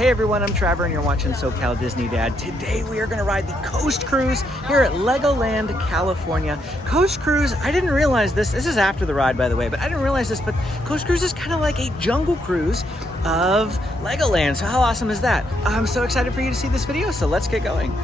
Hey everyone, I'm Trevor and you're watching SoCal Disney Dad. Today we are going to ride the Coast Cruise here at Legoland, California. Coast Cruise, I didn't realize this. This is after the ride, by the way, but I didn't realize this, but Coast Cruise is kind of like a jungle cruise of Legoland. So how awesome is that? I'm so excited for you to see this video, so let's get going.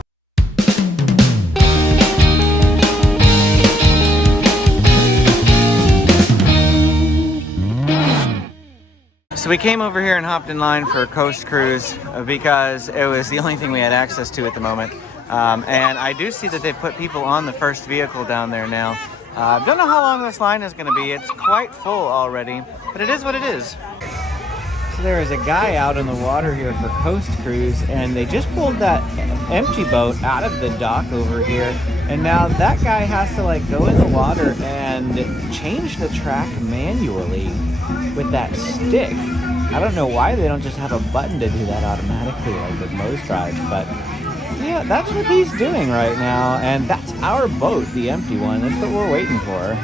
So we came over here and hopped in line for Coast Cruise because it was the only thing we had access to at the moment. And I do see that they've put people on the first vehicle down there now. Don't know how long this line is going to be. It's quite full already, but it is what it is. So there is a guy out in the water here for Coast Cruise, and they just pulled that empty boat out of the dock over here. And now that guy has to like go in the water and change the track manually with that stick. I don't know why they don't just have a button to do that automatically like with most rides, but yeah, that's what he's doing right now, and that's our boat, the empty one. That's what we're waiting for.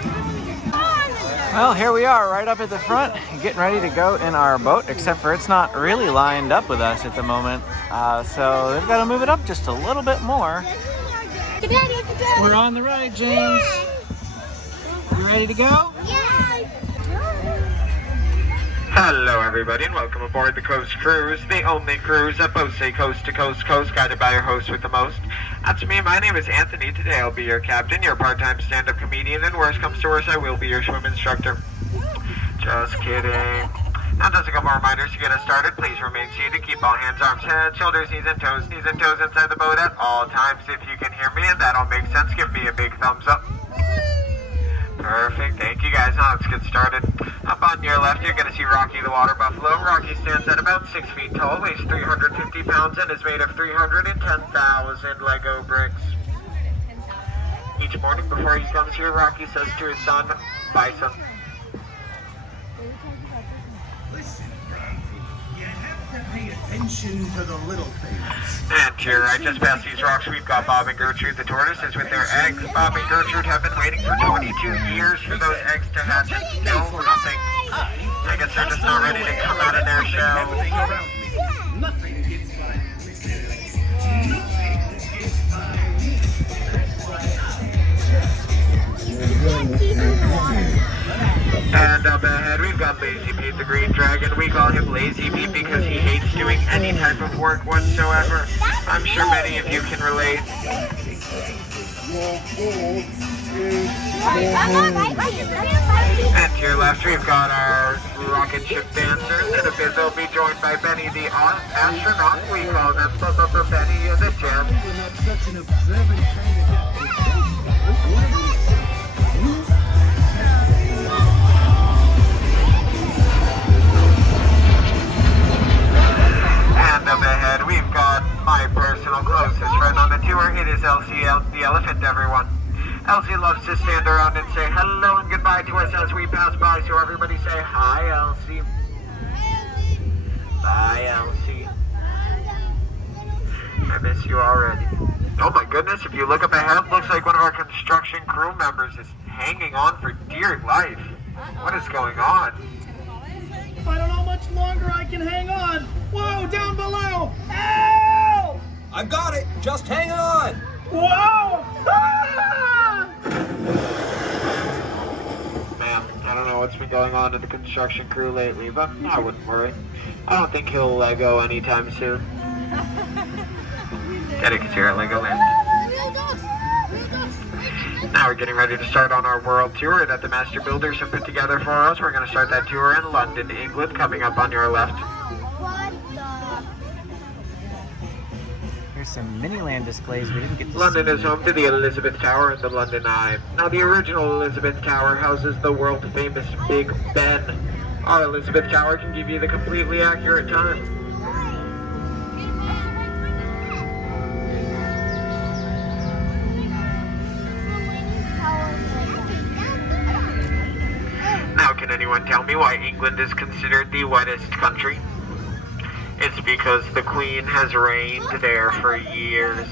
Well, here we are right up at the front, getting ready to go in our boat, except for it's not really lined up with us at the moment, so they've got to move it up just a little bit more. We're on the ride, James. You ready to go? Hello everybody and welcome aboard the Coast Cruise, the only cruise that boasts a coast to coast coast guided by your host with the most. That's me, my name is Anthony. Today I'll be your captain, your part-time stand-up comedian, and worst comes to worst, I will be your swim instructor. Just kidding. Now just a couple reminders to get us started. Please remain seated, keep all hands, arms, head, shoulders, knees and toes inside the boat at all times. If you can hear me and that all makes sense, give me a big thumbs up. Perfect, thank you guys. Now let's get started. Up on your left, you're going to see Rocky the Water Buffalo. Rocky stands at about 6 feet tall, weighs 350 pounds, and is made of 310,000 Lego bricks. Each morning before he comes here, Rocky says to his son, "Bye, son." Listen, Rocky, you have to pay attention to the little things. And to your right, just past these rocks, we've got Bob and Gertrude the tortoises with their eggs. Bob and Gertrude have been waiting for 22 years for those eggs to hatch, and still nothing. I guess they're just not ready to come out of their shell. Nothing gets by. And up ahead, we've got Lazy Pete the Green Dragon. We call him Lazy Pete because he hates doing any type of work whatsoever. I'm sure many of you can relate. And to your left, we've got our rocket ship dancers. In a bit, they'll be joined by Benny the astronaut. We call them Benny and the Jet. And up ahead, we've got my personal closest friend on the tour. It is Elsie the elephant, everyone. Elsie loves to stand around and say hello and goodbye to us as we pass by, so everybody say hi, Elsie. Bye, Elsie. I miss you already. Oh my goodness, if you look up ahead, looks like one of our construction crew members is hanging on for dear life. What is going on? I don't know how much longer I can hang on. Whoa, down below! Ow! I've got it. Just hang on. Whoa! Ah! Man, I don't know what's been going on to the construction crew lately, but I wouldn't worry. I don't think he'll let go anytime soon. Etiquette's here at Legoland. Now we're getting ready to start on our world tour that the master builders have put together for us. We're going to start that tour in London, England, coming up on your left. Here's some Miniland displays we didn't get to see. London is home to the Elizabeth Tower and the London Eye. Now the original Elizabeth Tower houses the world famous Big Ben. Our Elizabeth Tower can give you the completely accurate time. Now, can anyone tell me why England is considered the wettest country? It's because the Queen has reigned there for years.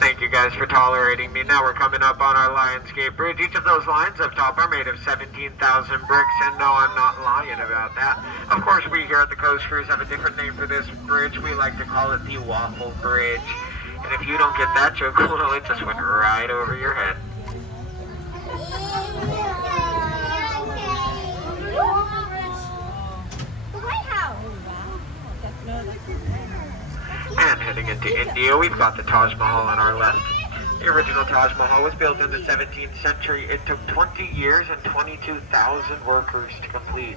Thank you guys for tolerating me. Now we're coming up on our Lionsgate Bridge. Each of those lines up top are made of 17,000 bricks, and no, I'm not lying about that. Of course, we here at the Coast Cruise have a different name for this bridge. We like to call it the Waffle Bridge. And if you don't get that joke, well, it just went right over your head. And heading into India, we've got the Taj Mahal on our left. The original Taj Mahal was built in the 17th century. It took 20 years and 22,000 workers to complete.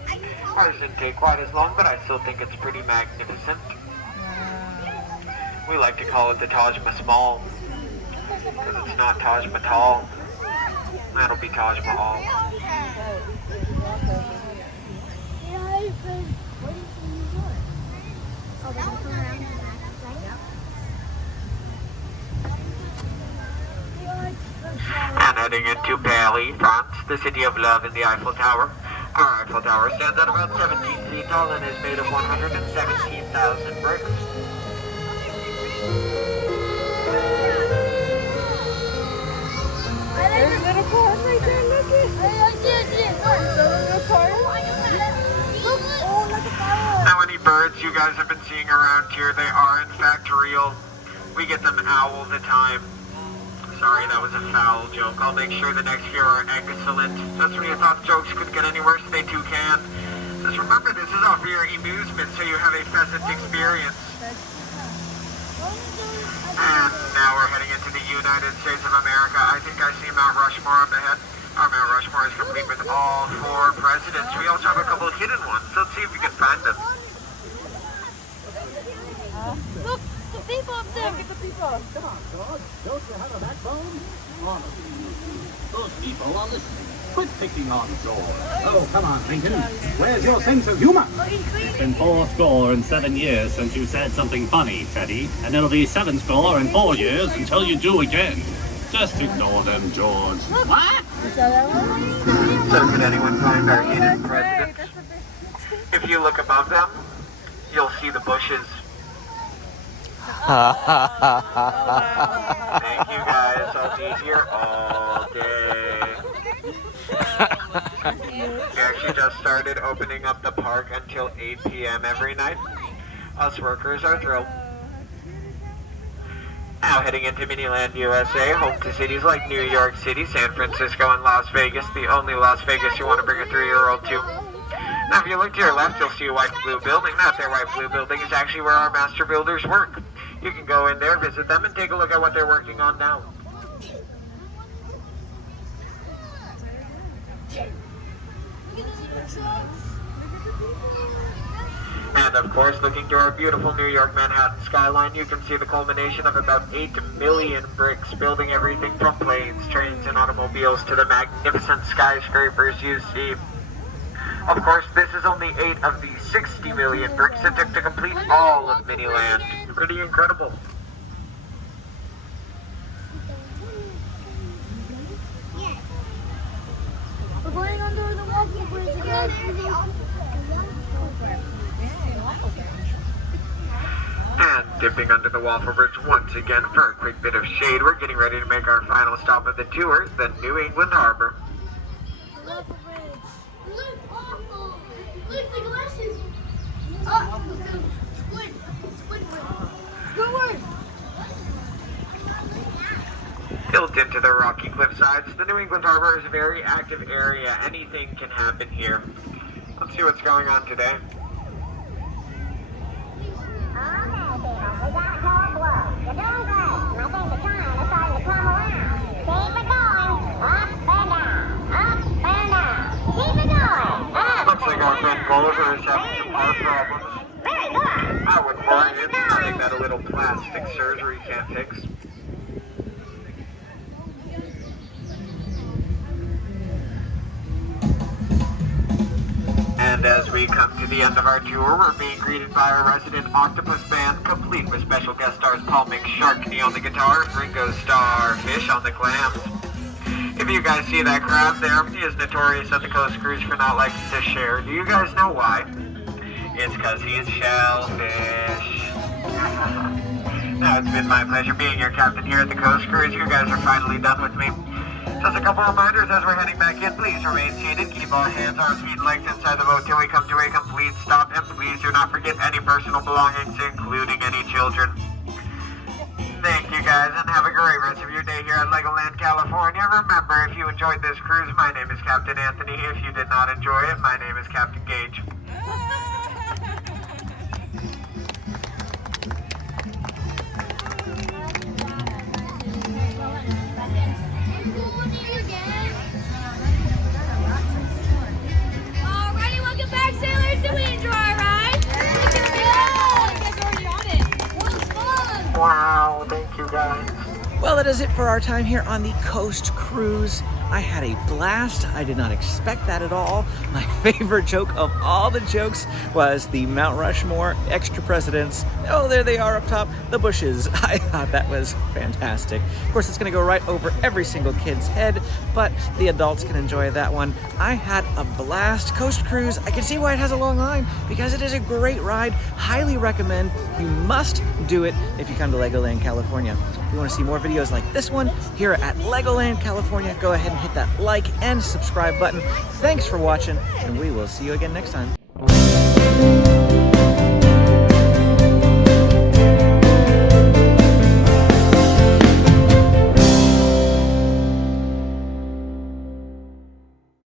Ours didn't take quite as long, but I still think it's pretty magnificent. We like to call it the Taj Mahal, because it's not Taj Mahal. That'll be Taj Mahal. And heading into Paris, France, the city of love in the Eiffel Tower. Our Eiffel Tower stands at about 17 feet tall and is made of 117,000 bricks. There's a little car right there, look it. There's a little car. Oh, look at that. Now any birds you guys have been seeing around here, they are in fact real. We get them all the time. Sorry, that was a foul joke. I'll make sure the next few are excellent. Just when you thought jokes couldn't get any worse, they too can. Just remember, this is all for your amusement, so you have a pleasant experience. And now we're heading into the United States of America. I think I see Mount Rushmore up ahead. Our Mount Rushmore is complete with all 4 presidents. We also have a couple of hidden ones. Let's see if we can find them. Look, the people up there. Look at the people. Come on, George. Don't you have a backbone? Honestly, those people are listening. Quit picking on George. Oh, come on, Lincoln. Where's your sense of humor? It's been 407 years since you said something funny, Teddy, and it'll be 74 years until you do again. Just ignore them, George. What? So could anyone find our hidden presidents? If you look above them, you'll see the bushes. Thank you guys. I'll be here all day. We actually just started opening up the park until 8 p.m. every night. Us workers are thrilled. Now heading into Miniland USA, home to cities like New York City, San Francisco, and Las Vegas. The only Las Vegas you want to bring a 3-year-old to. Now if you look to your left, you'll see a white and blue building. That there white and blue building is actually where our master builders work. You can go in there, visit them, and take a look at what they're working on now. And of course, looking to our beautiful New York Manhattan skyline, you can see the culmination of about 8 million bricks, building everything from planes, trains, and automobiles to the magnificent skyscrapers you see. Of course, this is only 8 of the 60 million bricks it took to complete all of Miniland. Pretty incredible. We're going under the Waffle Bridge again. And dipping under the Waffle Bridge once again for a quick bit of shade, we're getting ready to make our final stop of the tour, the New England Harbor. Waffle Bridge. Look, awful. Look, the glasses. Oh, Squidward. Built into the rocky cliff sides, the New England Harbor is a very active area. Anything can happen here. Let's see what's going on today. Looks like our friend Gulliver is having some heart problems. I wouldn't worry, it's nothing that a little plastic surgery can't fix. And as we come to the end of our tour, we're being greeted by our resident octopus band, complete with special guest stars Paul McSharkney on the guitar and Ringo Starfish on the clams. If you guys see that crab there, he is notorious at the Coast Cruise for not liking to share. Do you guys know why? It's because he's shellfish. Now, it's been my pleasure being your captain here at the Coast Cruise. You guys are finally done with me. Just a couple reminders as we're heading back in. Please remain seated. Keep all hands, arms, feet, and legs inside the boat till we come to a complete stop. And please do not forget any personal belongings, including any children. Thank you guys, and have a great rest of your day here at Legoland, California. Remember, if you enjoyed this cruise, my name is Captain Anthony. If you did not enjoy it, my name is Captain Gage. Alrighty, welcome back, sailors. Did we enjoy our ride? Yeah! You guys already on it. That was fun. Wow, thank you guys. Well, that is it for our time here on the Coast Cruise. I had a blast. I did not expect that at all. My favorite joke of all the jokes was the Mount Rushmore extra presidents. Oh, there they are up top, the bushes. I thought that was fantastic. Of course, it's going to go right over every single kid's head, but the adults can enjoy that one. I had a blast. Coast Cruise, I can see why it has a long line, because it is a great ride. Highly recommend. You must do it if you come to Legoland, California. If you want to see more videos like this one here at Legoland, California, go ahead and hit that like and subscribe button. Thanks for watching, and we will see you again next time.